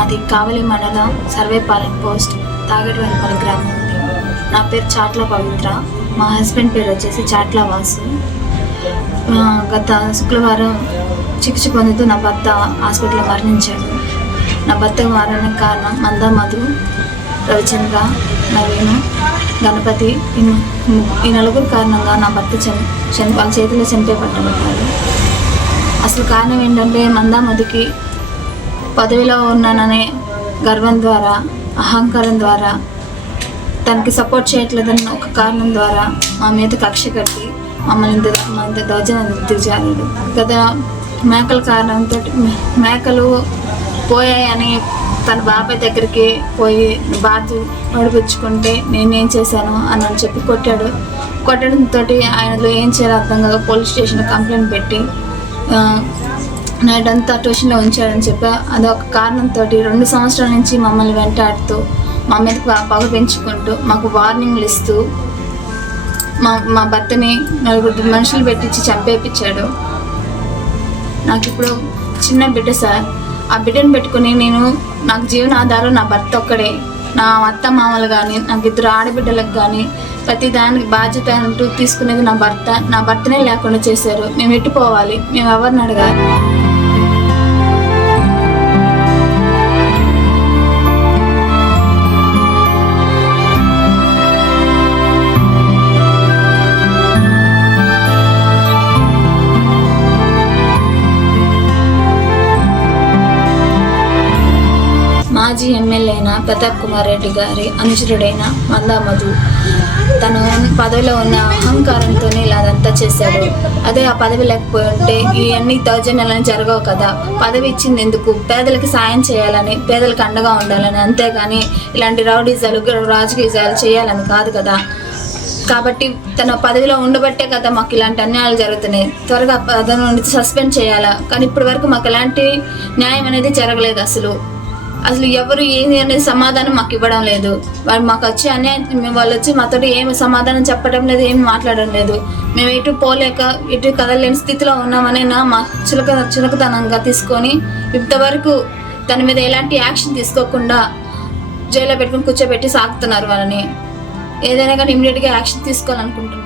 మాది కావలి మండలం సర్వేపాలెం పోస్ట్ తాగేటివనిపల్లి గ్రామం ఉంది. నా పేరు చాట్ల పవిత్ర. మా హస్బెండ్ పేరు వచ్చేసి చాట్ల వాసు. గత శుక్రవారం చికిత్స పొందుతూ నా భర్త హాస్పిటల్లో మరణించాడు. నా భర్త మరణానికి కారణం మందా మధు, రవిచంద్ర, నవీను, గణపతి. ఈ నలుగురు కారణంగా నా భర్త వాళ్ళ చేతిలో చనిపోబడ్డాడు. అసలు కారణం ఏంటంటే మందా మధుకి పదవిలో ఉన్నాననే గర్వం ద్వారా, అహంకారం ద్వారా, తనకి సపోర్ట్ చేయట్లేదన్న ఒక కారణం ద్వారా మా మీద కక్ష కట్టి మమ్మల్ని దౌర్జన్యం దిగజారాడు. గత మేకల కారణంతో మేకలు పోయాయని తన బాబాయ్ దగ్గరికి పోయి బాధ నడిపించుకుంటే నేనేం చేశాను అని చెప్పి కొట్టడంతో ఆయనలో ఏం చేయాలో అర్థం కాక పోలీస్ స్టేషన్లో కంప్లైంట్ పెట్టి నైట్ అంతా ట్యూషన్లో ఉంచాడని చెప్పి అదొక కారణంతో 2 సంవత్సరాల నుంచి మమ్మల్ని వెంటాడుతూ మా మీద పగ పెంచుకుంటూ మాకు వార్నింగ్లు ఇస్తూ మా భర్తని 4 మనుషులు పెట్టించి చంపేపించాడు. నాకు ఇప్పుడు చిన్న బిడ్డ సార్. ఆ బిడ్డను పెట్టుకుని నాకు జీవనాధారం నా భర్త ఒక్కడే. నా అత్త మామలు కానీ, నాకు 2 ఆడబిడ్డలకు కానీ ప్రతి దానికి బాధ్యత అంటూ తీసుకునేది నా భర్త. నా భర్తనే లేకుండా చేశారు. మేము ఎట్టుపోవాలి? మేము ఎవరిని అడగాలి? మాజీ ఎమ్మెల్యే అయిన ప్రతాప్ కుమార్ రెడ్డి గారి అనుచరుడైన మందా మధు తన పదవిలో ఉన్న అహంకారంతోనే ఇలా అదంతా చేశాడు. అదే ఆ పదవి లేకపోయి ఉంటే ఇవన్నీ దౌర్జన్యాలని జరగవు కదా. పదవి ఇచ్చింది ఎందుకు? పేదలకి సాయం చేయాలని, పేదలకు అండగా ఉండాలని, అంతేగాని ఇలాంటి రౌడీజాలు, రాజకీయాలు చేయాలని కాదు కదా. కాబట్టి తన పదవిలో ఉండబట్టే కదా మాకు ఇలాంటి అన్యాయాలు జరుగుతున్నాయి. త్వరగా పదవి నుండి సస్పెండ్ చేయాలా. కానీ ఇప్పటి వరకు మాకు ఎలాంటి న్యాయం అనేది జరగలేదు. అసలు ఎవరు ఏది అనేది సమాధానం మాకు ఇవ్వడం లేదు. మాకు వచ్చి వాళ్ళు వచ్చి మాతో ఏమి సమాధానం చెప్పడం లేదు, ఏమి మాట్లాడడం లేదు. మేము ఎటు పోలేక ఎటు కదలేని స్థితిలో ఉన్నామని మా చులకతనంగా తీసుకొని ఇంతవరకు తన మీద ఎలాంటి యాక్షన్ తీసుకోకుండా జైల్లో పెట్టుకుని కూర్చోబెట్టి సాగుతున్నారు వాళ్ళని. ఏదైనా కానీ ఇమ్మీడియట్గా యాక్షన్ తీసుకోవాలనుకుంటున్నాను.